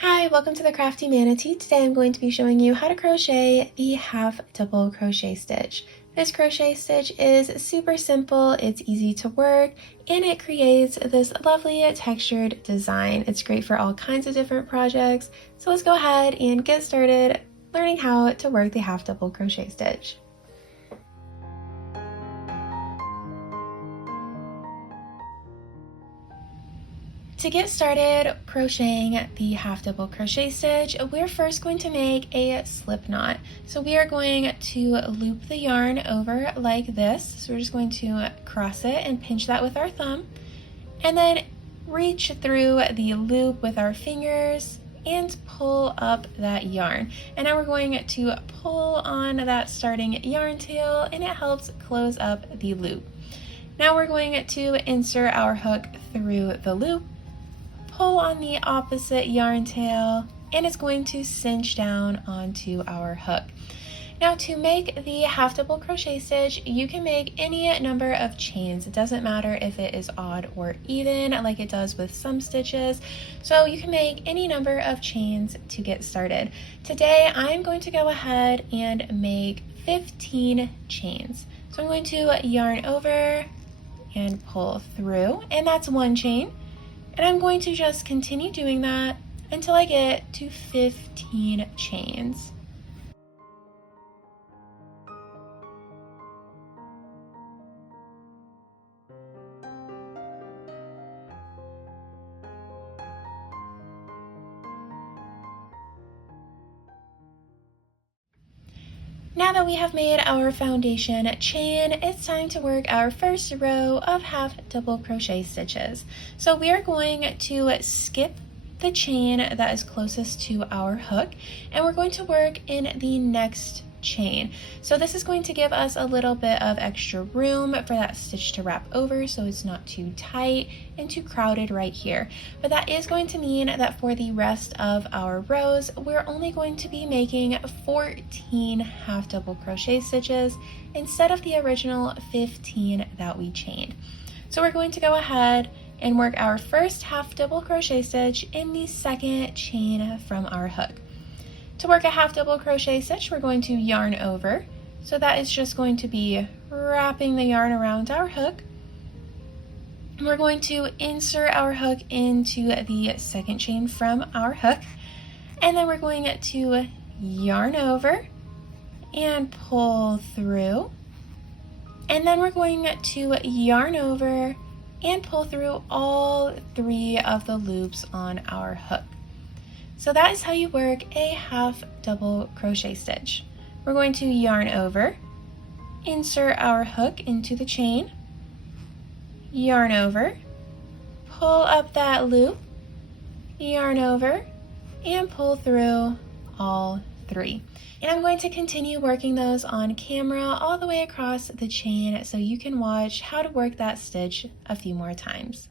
Hi, welcome to the Crafty Manatee. Today I'm going to be showing you how to crochet the half double crochet stitch. This crochet stitch is super simple, it's easy to work, and it creates this lovely textured design. It's great for all kinds of different projects. So let's go ahead and get started learning how to work the half double crochet stitch. To get started crocheting the half double crochet stitch, we're first going to make a slip knot. So we are going to loop the yarn over like this. So we're just going to cross it and pinch that with our thumb, and then reach through the loop with our fingers and pull up that yarn. And now we're going to pull on that starting yarn tail, and it helps close up the loop. Now we're going to insert our hook through the loop, pull on the opposite yarn tail, and it's going to cinch down onto our hook. Now to make the half double crochet stitch, you can make any number of chains. It doesn't matter if it is odd or even like it does with some stitches. So you can make any number of chains to get started. Today I'm going to go ahead and make 15 chains. So I'm going to yarn over and pull through, and that's one chain. And I'm going to just continue doing that until I get to 15 chains. Now that we have made our foundation chain, it's time to work our first row of half double crochet stitches. So we are going to skip the chain that is closest to our hook, and we're going to work in the next chain. So this is going to give us a little bit of extra room for that stitch to wrap over, so it's not too tight and too crowded right here. But that is going to mean that for the rest of our rows, we're only going to be making 14 half double crochet stitches instead of the original 15 that we chained. So we're going to go ahead and work our first half double crochet stitch in the second chain from our hook. To work a half double crochet stitch, we're going to yarn over. So that is just going to be wrapping the yarn around our hook. And we're going to insert our hook into the second chain from our hook. And then we're going to yarn over and pull through. And then we're going to yarn over and pull through all 3 of the loops on our hook. So that is how you work a half double crochet stitch. We're going to yarn over, insert our hook into the chain, yarn over, pull up that loop, yarn over, and pull through all 3. And I'm going to continue working those on camera all the way across the chain so you can watch how to work that stitch a few more times.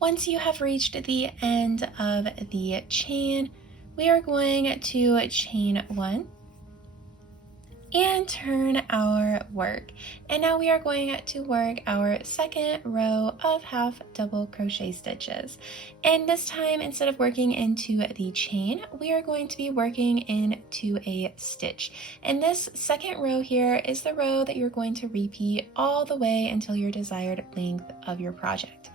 Once you have reached the end of the chain, we are going to chain 1, and turn our work. And now we are going to work our second row of half double crochet stitches. And this time, instead of working into the chain, we are going to be working into a stitch. And this second row here is the row that you're going to repeat all the way until your desired length of your project.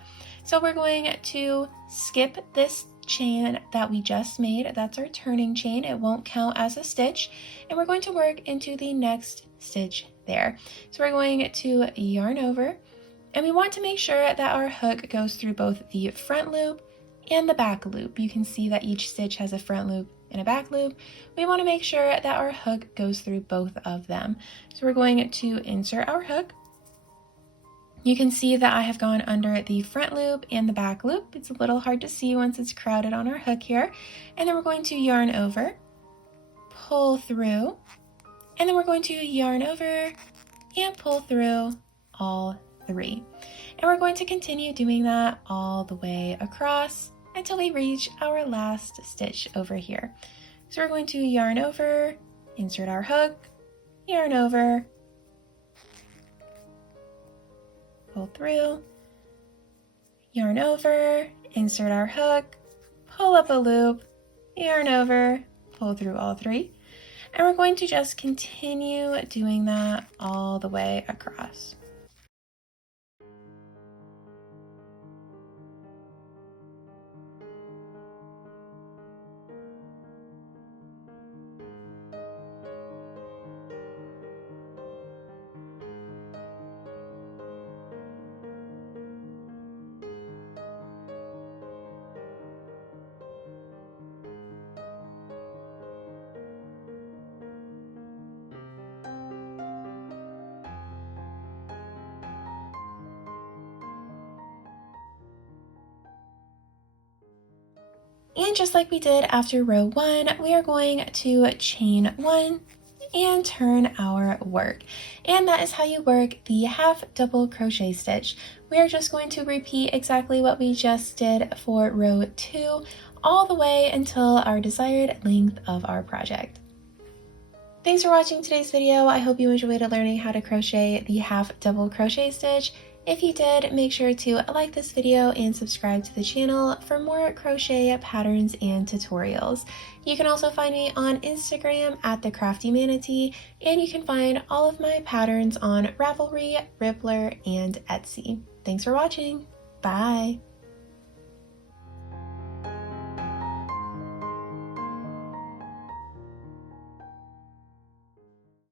So we're going to skip this chain that we just made. That's our turning chain. It won't count as a stitch, and we're going to work into the next stitch there. So we're going to yarn over, and we want to make sure that our hook goes through both the front loop and the back loop. You can see that each stitch has a front loop and a back loop. We want to make sure that our hook goes through both of them. So we're going to insert our hook. You can see that I have gone under the front loop and the back loop. It's a little hard to see once it's crowded on our hook here. And then we're going to yarn over, pull through, and then we're going to yarn over and pull through all three. And we're going to continue doing that all the way across until we reach our last stitch over here. So we're going to yarn over, insert our hook, yarn over, pull through, yarn over, insert our hook, pull up a loop, yarn over, pull through all three. And we're going to just continue doing that all the way across. And just like we did after row 1, we are going to chain 1 and turn our work. And that is how you work the half double crochet stitch. We are just going to repeat exactly what we just did for row 2 all the way until our desired length of our project. Thanks for watching today's video. I hope you enjoyed learning how to crochet the half double crochet stitch. If you did, make sure to like this video and subscribe to the channel for more crochet patterns and tutorials. You can also find me on Instagram at the CrafteeManatee, and you can find all of my patterns on Ravelry, Rippler, and Etsy. Thanks for watching. Bye.